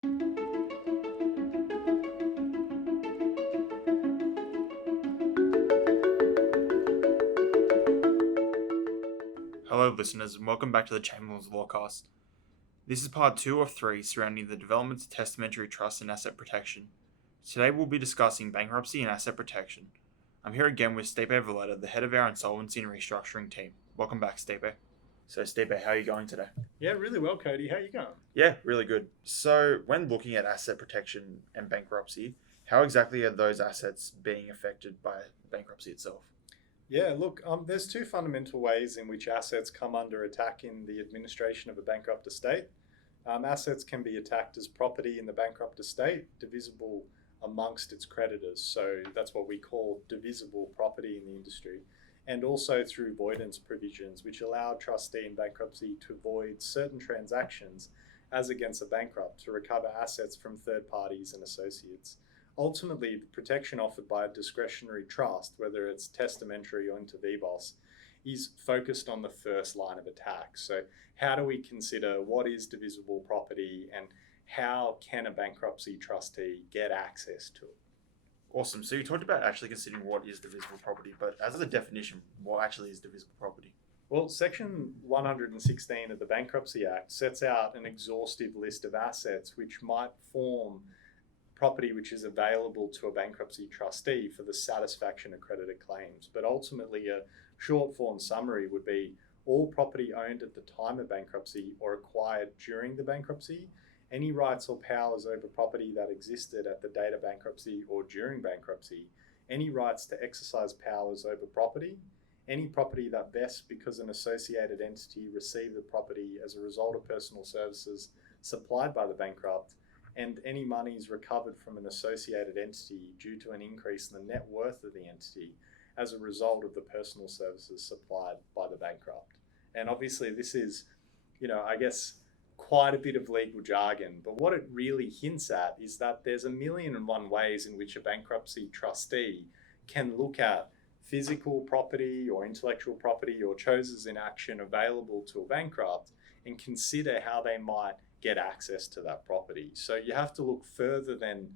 Hello, listeners, and welcome back to the Chamberlains Lawcast. This is part 2 of 3 surrounding the developments of testamentary trust and asset protection. Today we'll be discussing bankruptcy and asset protection. I'm here again with Stipe Vuleta, the head of our insolvency and restructuring team. Welcome back, Stipe. So, Stipe, how are you going today? Yeah, really well, Kody. How are you going? Yeah, really good. So, when looking at asset protection and bankruptcy, how exactly are those assets being affected by bankruptcy itself? Yeah, look, there's two fundamental ways in which assets come under attack in the administration of a bankrupt estate. Assets can be attacked as property in the bankrupt estate, divisible amongst its creditors. So that's what we call divisible property in the industry. And also through voidance provisions, which allow a trustee in bankruptcy to void certain transactions as against a bankrupt to recover assets from third parties and associates. Ultimately, the protection offered by a discretionary trust, whether it's testamentary or inter vivos, is focused on the first line of attack. So how do we consider what is divisible property and how can a bankruptcy trustee get access to it? Awesome. So, you talked about actually considering what is divisible property, but as a definition, what actually is divisible property? Well, Section 116 of the Bankruptcy Act sets out an exhaustive list of assets which might form property which is available to a bankruptcy trustee for the satisfaction of creditor claims. But ultimately, a short form summary would be all property owned at the time of bankruptcy or acquired during the bankruptcy, any rights or powers over property that existed at the date of bankruptcy or during bankruptcy, any rights to exercise powers over property, any property that vests because an associated entity received the property as a result of personal services supplied by the bankrupt, and any monies recovered from an associated entity due to an increase in the net worth of the entity as a result of the personal services supplied by the bankrupt. And obviously this is, I guess, quite a bit of legal jargon, but what it really hints at is that there's a million and one ways in which a bankruptcy trustee can look at physical property or intellectual property or choses in action available to a bankrupt and consider how they might get access to that property. So you have to look further than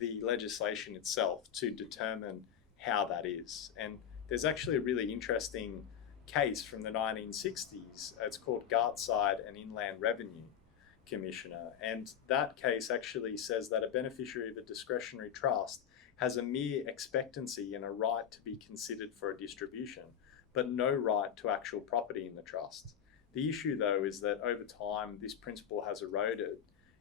the legislation itself to determine how that is. And there's actually a really interesting case from the 1960s. It's called Gartside and Inland Revenue Commissioner. And that case actually says that a beneficiary of a discretionary trust has a mere expectancy and a right to be considered for a distribution, but no right to actual property in the trust. The issue, though, is that over time, this principle has eroded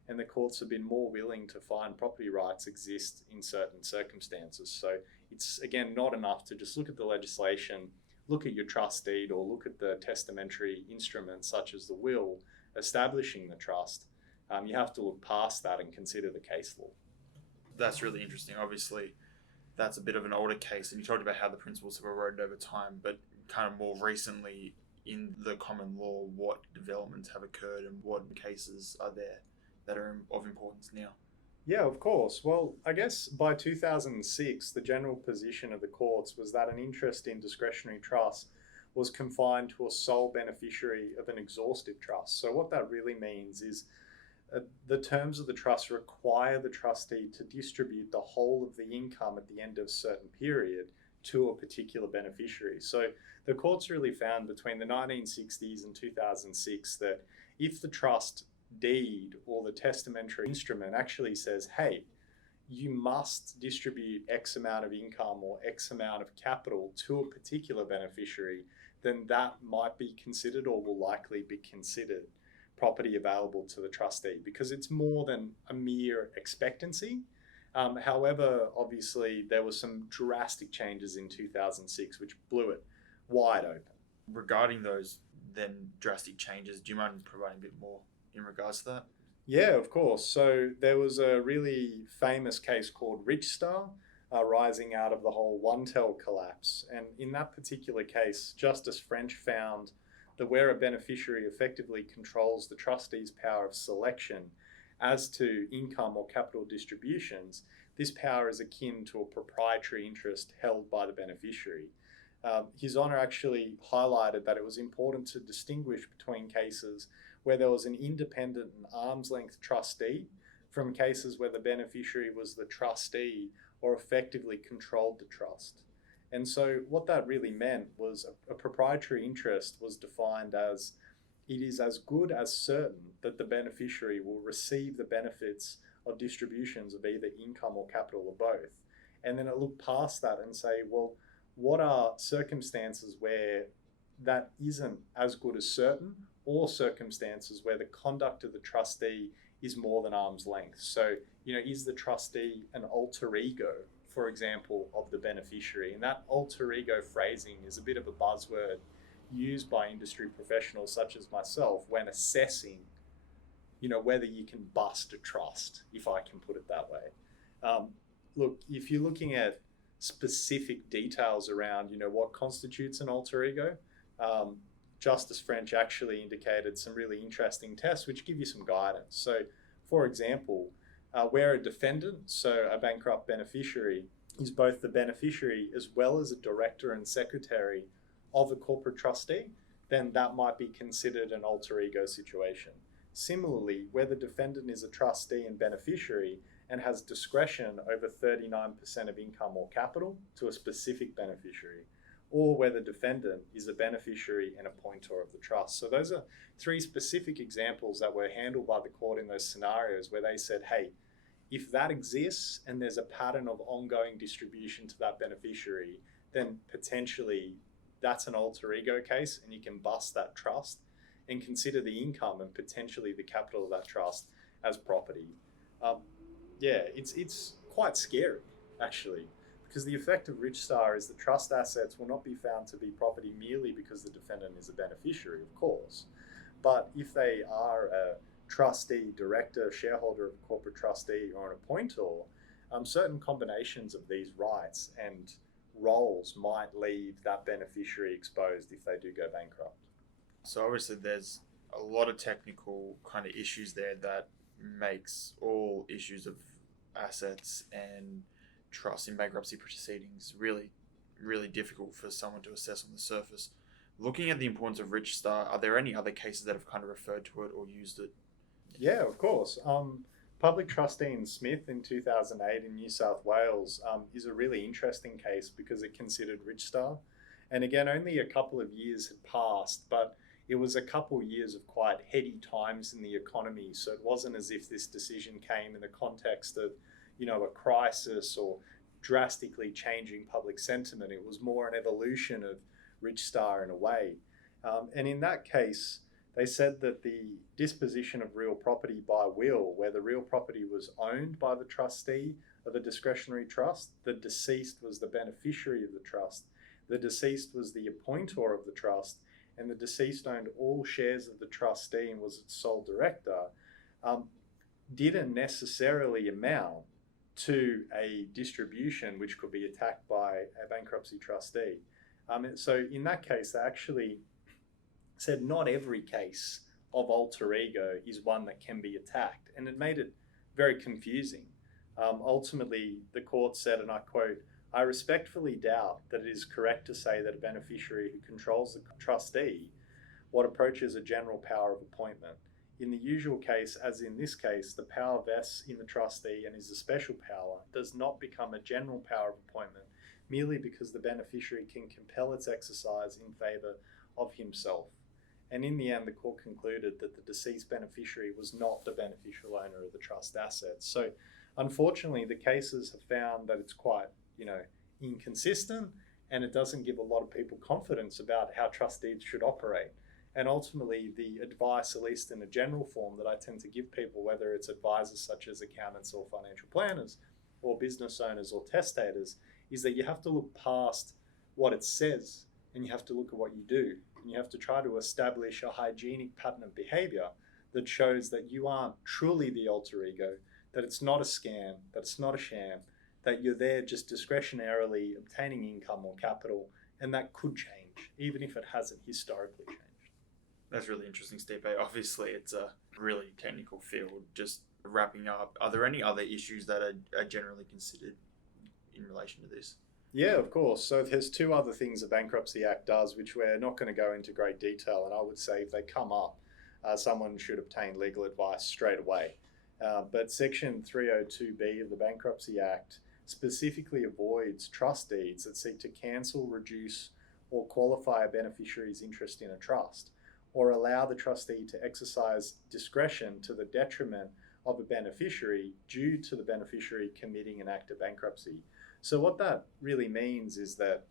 and the courts have been more willing to find property rights exist in certain circumstances. So it's, again, not enough to just look at the legislation, look at your trust deed, or look at the testamentary instruments such as the will establishing the trust. You have to look past that and consider the case law. That's really interesting. Obviously, that's a bit of an older case, and you talked about how the principles have eroded over time, but kind of more recently, in the common law, what developments have occurred and what cases are there that are of importance now? Yeah, of course. Well, I guess by 2006, the general position of the courts was that an interest in discretionary trust was confined to a sole beneficiary of an exhaustive trust. So what that really means is the terms of the trust require the trustee to distribute the whole of the income at the end of a certain period to a particular beneficiary. So the courts really found between the 1960s and 2006 that if the trust deed or the testamentary instrument actually says, hey, you must distribute X amount of income or X amount of capital to a particular beneficiary, then that might be considered or will likely be considered property available to the trustee because it's more than a mere expectancy. However, obviously, there were some drastic changes in 2006 which blew it wide open. Regarding those then drastic changes, do you mind providing a bit more in regards to that? Yeah, of course. So there was a really famous case called Richstar arising out of the whole OneTel collapse. And in that particular case, Justice French found that where a beneficiary effectively controls the trustee's power of selection as to income or capital distributions, this power is akin to a proprietary interest held by the beneficiary. His Honour actually highlighted that it was important to distinguish between cases where there was an independent and arm's length trustee from cases where the beneficiary was the trustee or effectively controlled the trust. And so what that really meant was a proprietary interest was defined as it is as good as certain that the beneficiary will receive the benefits of distributions of either income or capital or both. And then it looked past that and say, well, what are circumstances where that isn't as good as certain, or circumstances where the conduct of the trustee is more than arm's length? So, is the trustee an alter ego, for example, of the beneficiary? And that alter ego phrasing is a bit of a buzzword used by industry professionals such as myself when assessing, whether you can bust a trust, if I can put it that way. Look, if you're looking at specific details around, what constitutes an alter ego, Justice French actually indicated some really interesting tests which give you some guidance. So, for example, where a defendant, so a bankrupt beneficiary, is both the beneficiary as well as a director and secretary of a corporate trustee, then that might be considered an alter ego situation. Similarly, where the defendant is a trustee and beneficiary and has discretion over 39% of income or capital to a specific beneficiary, or where the defendant is a beneficiary and appointer of the trust. So those are three specific examples that were handled by the court in those scenarios where they said, hey, if that exists and there's a pattern of ongoing distribution to that beneficiary, then potentially that's an alter ego case and you can bust that trust and consider the income and potentially the capital of that trust as property. It's quite scary, actually, because the effect of Rich Star is the trust assets will not be found to be property merely because the defendant is a beneficiary, of course. But if they are a trustee, director, shareholder of a corporate trustee, or an appointer, certain combinations of these rights and roles might leave that beneficiary exposed if they do go bankrupt. So obviously there's a lot of technical kind of issues there that makes all issues of assets and trust in bankruptcy proceedings really, really difficult for someone to assess on the surface. Looking at the importance of Rich Star, are there any other cases that have kind of referred to it or used it? Yeah, of course. Public Trustee in Smith in 2008 in New South Wales is a really interesting case because it considered Rich Star. And again, only a couple of years had passed, but it was a couple of years of quite heady times in the economy. So it wasn't as if this decision came in the context of, a crisis or drastically changing public sentiment. It was more an evolution of Rich Star in a way. And in that case, they said that the disposition of real property by will, where the real property was owned by the trustee of a discretionary trust, the deceased was the beneficiary of the trust, the deceased was the appointer of the trust, and the deceased owned all shares of the trustee and was its sole director, didn't necessarily amount to a distribution which could be attacked by a bankruptcy trustee. So in that case, they actually said not every case of alter ego is one that can be attacked, and it made it very confusing. Ultimately, the court said, and I quote, "I respectfully doubt that it is correct to say that a beneficiary who controls the trustee what approaches a general power of appointment. In the usual case, as in this case, the power vests in the trustee and is a special power, does not become a general power of appointment merely because the beneficiary can compel its exercise in favour of himself." And in the end, the court concluded that the deceased beneficiary was not the beneficial owner of the trust assets. So unfortunately, the cases have found that it's quite, inconsistent, and it doesn't give a lot of people confidence about how trustees should operate. And ultimately, the advice, at least in a general form, that I tend to give people, whether it's advisors such as accountants or financial planners or business owners or testators, is that you have to look past what it says and you have to look at what you do. And you have to try to establish a hygienic pattern of behavior that shows that you aren't truly the alter ego, that it's not a scam, that it's not a sham, that you're there just discretionarily obtaining income or capital, and that could change, even if it hasn't historically changed. That's really interesting, Stipe. Obviously, it's a really technical field. Just wrapping up, are there any other issues that are generally considered in relation to this? Yeah, of course. So there's two other things the Bankruptcy Act does, which we're not going to go into great detail. And I would say if they come up, someone should obtain legal advice straight away. But Section 302B of the Bankruptcy Act specifically avoids trust deeds that seek to cancel, reduce, or qualify a beneficiary's interest in a trust, or allow the trustee to exercise discretion to the detriment of a beneficiary due to the beneficiary committing an act of bankruptcy. So what that really means is that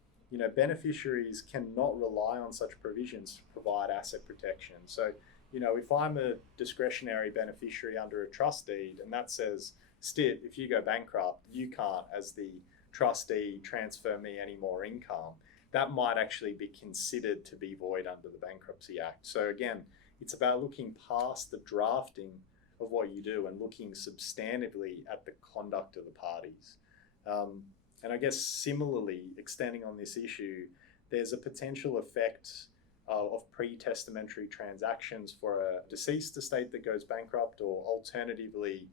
beneficiaries cannot rely on such provisions to provide asset protection. So, if I'm a discretionary beneficiary under a trust deed and that says, Stipe, if you go bankrupt, you can't, as the trustee, transfer me any more income, that might actually be considered to be void under the Bankruptcy Act. So again, it's about looking past the drafting of what you do and looking substantively at the conduct of the parties. And I guess similarly, extending on this issue, there's a potential effect of pre-testamentary transactions for a deceased estate that goes bankrupt, or alternatively,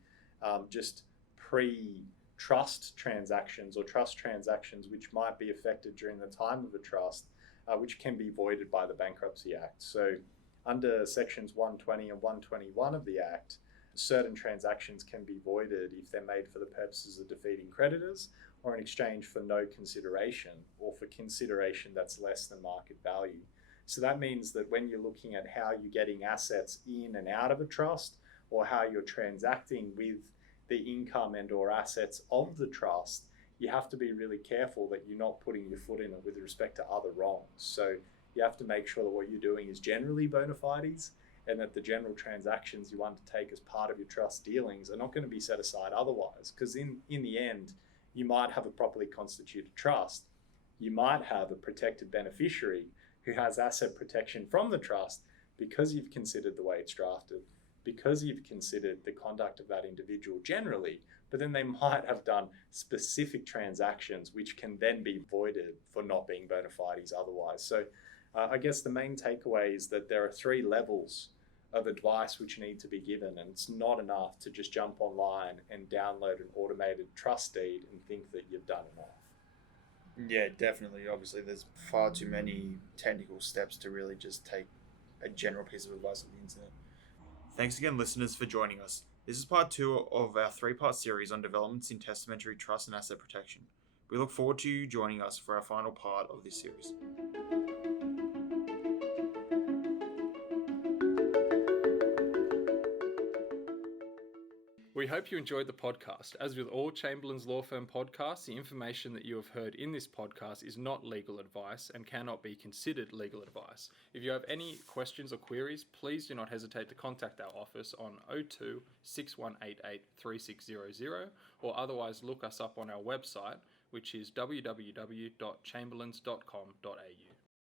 just pre-trust transactions or trust transactions which might be effected during the time of a trust, which can be voided by the Bankruptcy Act. So under sections 120 and 121 of the Act, certain transactions can be voided if they're made for the purposes of defeating creditors or in exchange for no consideration, or for consideration that's less than market value. So that means that when you're looking at how you're getting assets in and out of a trust, or how you're transacting with the income and or assets of the trust, you have to be really careful that you're not putting your foot in it with respect to other wrongs. So you have to make sure that what you're doing is generally bona fides, and that the general transactions you undertake as part of your trust dealings are not going to be set aside otherwise. Because in the end, you might have a properly constituted trust. You might have a protected beneficiary who has asset protection from the trust because you've considered the way it's drafted, because you've considered the conduct of that individual generally, but then they might have done specific transactions which can then be voided for not being bona fides otherwise. So I guess the main takeaway is that there are 3 levels of advice which need to be given, and it's not enough to just jump online and download an automated trust deed and think that you've done enough. Yeah, definitely. Obviously, there's far too many technical steps to really just take a general piece of advice on the internet. Thanks again, listeners, for joining us. This is part 2 of our 3-part series on developments in testamentary trust and asset protection. We look forward to you joining us for our final part of this series. We hope you enjoyed the podcast. As with all Chamberlains Law Firm podcasts, the information that you have heard in this podcast is not legal advice and cannot be considered legal advice. If you have any questions or queries, please do not hesitate to contact our office on 02 6188 3600, or otherwise look us up on our website, which is www.chamberlains.com.au.